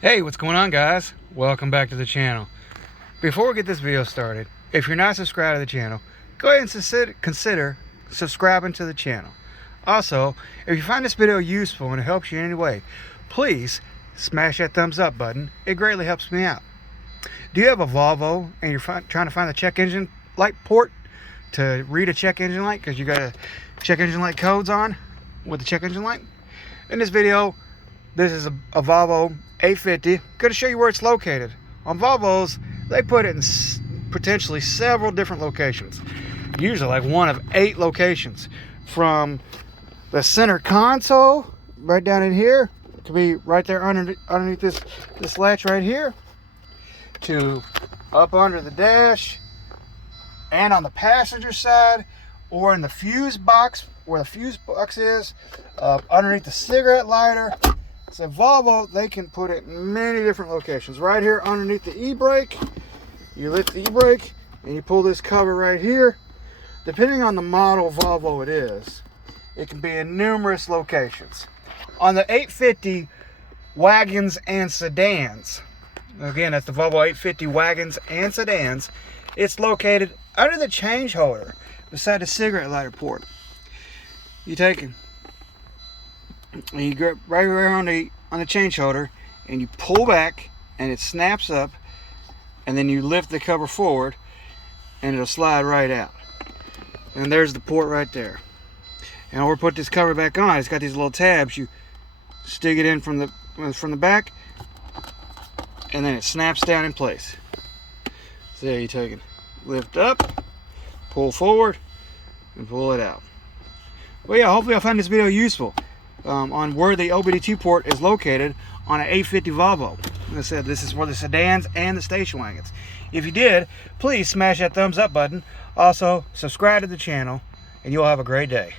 Hey, what's going on, guys? Welcome back to the channel. Before we get this video started, if you're not subscribed to the channel, go ahead and consider subscribing to the channel. Also, if you find this video useful and it helps you in any way, please smash that thumbs up button. It greatly helps me out. Do you have a Volvo and you're trying to find the check engine light port to read a check engine light because you got a check engine light codes on with the check engine light? In this video, this is a Volvo 850. Going to show you where it's located. On Volvos, they put it in potentially several different locations. Usually like one of 8 locations. From the center console, right down in here, it could be right there underneath this latch right here, to up under the dash, and on the passenger side, or in the fuse box, where the fuse box is, underneath the cigarette lighter. So Volvo, they can put it in many different locations. Right here underneath the e-brake, you lift the e-brake and you pull this cover right here. Depending on the model Volvo it is, it can be in numerous locations. On the 850 wagons and sedans, again, that's the Volvo 850 wagons and sedans, it's located under the change holder beside the cigarette lighter port. You take it, and you grab right around on the change holder and you pull back and it snaps up, and then you lift the cover forward and it'll slide right out. And there's the port right there. And we'll put this cover back on. It's got these little tabs. You stick it in from the back, and then it snaps down in place. So there you take it, lift up, pull forward, and pull it out. Well, yeah, hopefully I found this video useful on where the OBD2 port is located on an 850 Volvo. Like I said, this is for the sedans and the station wagons. If you did, please smash that thumbs up button. Also, subscribe to the channel, and you'll have a great day.